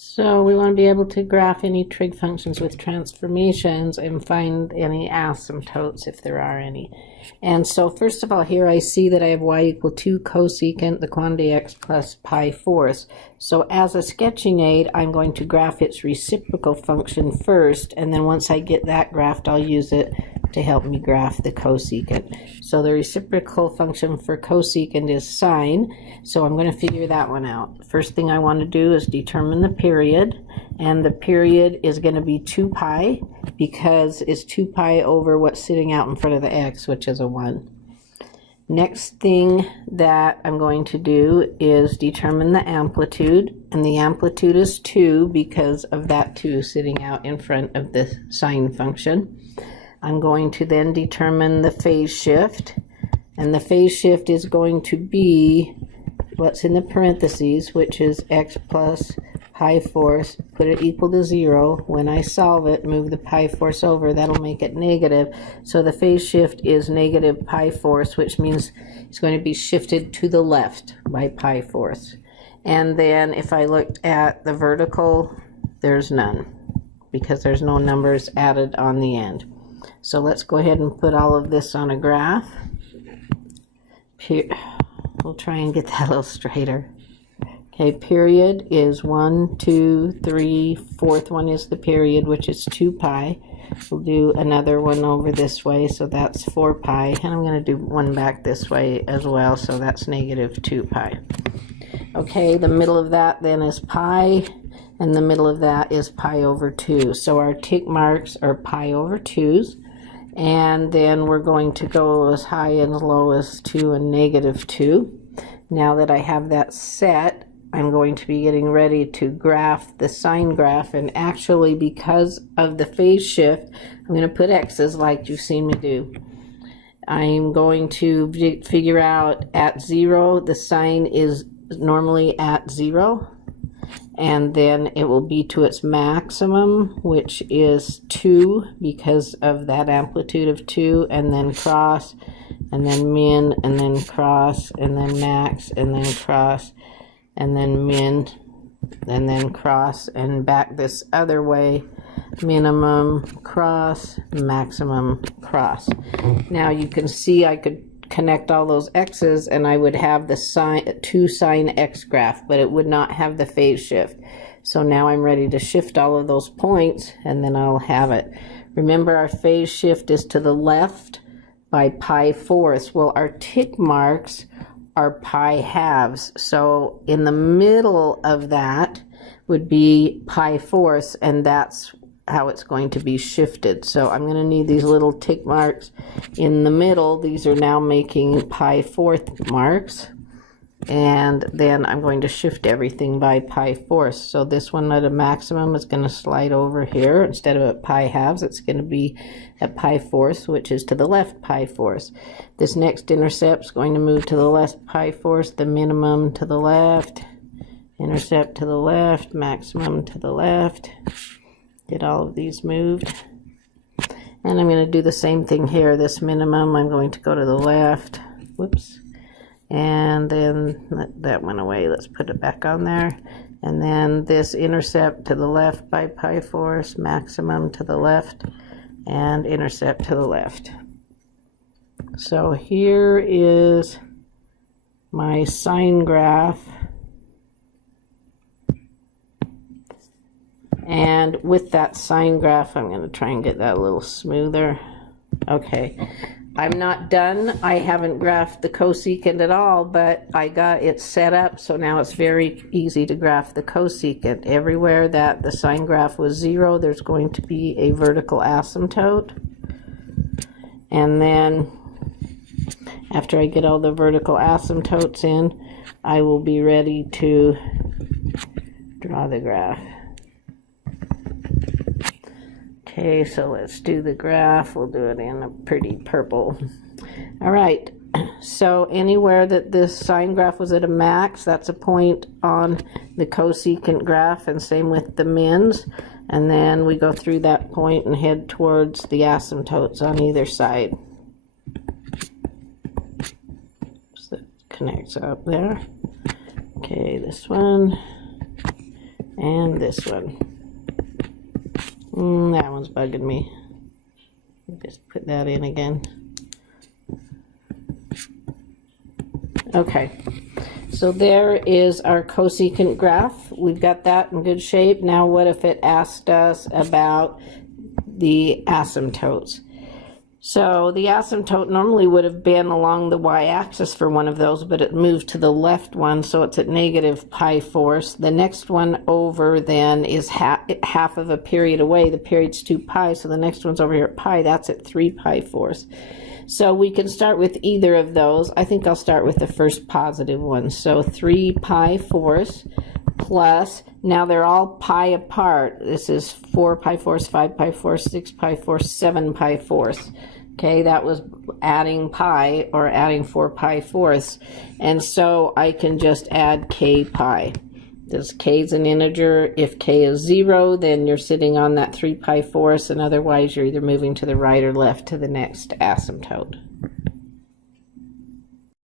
So we want to be able to graph any trig functions with transformations and find any asymptotes if there are any. And so first of all, here I see that I have y equal 2 cosecant the quantity x plus pi fourths. So as a sketching aid, I'm going to graph its reciprocal function first, and then once I get that graphed, I'll use it to help me graph the cosecant. So the reciprocal function for cosecant is sine, so I'm going to figure that one out. First thing I want to do is determine the period, and the period is going to be 2 pi because it's 2 pi over what's sitting out in front of the x, which is a 1. Next thing that I'm going to do is determine the amplitude, and the amplitude is 2 because of that 2 sitting out in front of the sine function. I'm going to then determine the phase shift, and the phase shift is going to be what's in the parentheses, which is x plus pi fourths, put it equal to 0. When I solve it, move the pi fourths over, that'll make it negative. So the phase shift is negative pi fourths, which means it's going to be shifted to the left by pi fourths. And then if I looked at the vertical, there's none, because there's no numbers added on the end. So let's go ahead and put all of this on a graph. We'll try and get that a little straighter. Okay, period is 1, 2, 3, fourth one is the period, which is 2 pi. We'll do another one over this way, so that's 4 pi. And I'm going to do one back this way as well, so that's negative 2 pi. Okay, the middle of that then is pi, and the middle of that is pi over 2. So our tick marks are pi over 2's, and then we're going to go as high and as low as 2 and negative 2. Now that I have that set, I'm going to be getting ready to graph the sine graph, and actually because of the phase shift, I'm going to put x's like you've seen me do. I'm going to figure out at 0, the sine is normally at 0, and then it will be to its maximum, which is 2 because of that amplitude of 2, and then cross, and then min, and then cross, and then max, and then cross, and then min, and then cross, and back this other way, minimum, cross, maximum, cross. Now you can see I could connect all those x's and I would have the sine 2 sine x graph, but it would not have the phase shift. So now I'm ready to shift all of those points, and then I'll have it. Remember, our phase shift is to the left by pi fourths. Well, our tick marks are pi halves, so in the middle of that would be pi fourths, and that's how it's going to be shifted. So I'm going to need these little tick marks in the middle. These are now making pi fourth marks, and then I'm going to shift everything by pi fourths. So this one at a maximum is going to slide over here. Instead of at pi halves, it's going to be at pi fourths, which is to the left pi fourths. This next intercept is going to move to the left pi fourths, the minimum to the left, intercept to the left, maximum to the left. Get all of these moved. And I'm going to do the same thing here. This minimum, I'm going to go to the left. Whoops. And then that went away. Let's put it back on there. And then this intercept to the left by pi fourths, maximum to the left, and intercept to the left. So here is my sine graph. And with that sine graph, I'm going to try and get that a little smoother. Okay, I'm not done. I haven't graphed the cosecant at all, but I got it set up, so now it's very easy to graph the cosecant. Everywhere that the sine graph was 0, there's going to be a vertical asymptote. And then after I get all the vertical asymptotes in, I will be ready to draw the graph. Okay, so let's do the graph. We'll do it in a pretty purple. All right, so anywhere that this sine graph was at a max, that's a point on the cosecant graph, and same with the mins. And then we go through that point and head towards the asymptotes on either side. So that connects up there. Okay, this one. And this one. That one's bugging me. Just put that in again. Okay, so there is our cosecant graph. We've got that in good shape. Now what if it asked us about the asymptotes? So the asymptote normally would have been along the y-axis for one of those, but it moved to the left one, so it's at negative pi fourths. The next one over then is half of a period away. The period's 2 pi, so the next one's over here at pi. That's at 3 pi fourths. So we can start with either of those. I think I'll start with the first positive one. So 3 pi fourths plus, now they're all pi apart. This is 4 pi fourths, 5 pi fourths, 6 pi fourths, 7 pi fourths. Okay, that was adding pi, or adding 4 pi fourths. And so I can just add k pi. This k is an integer. If k is 0, then you're sitting on that 3 pi fourths, and otherwise you're either moving to the right or left to the next asymptote.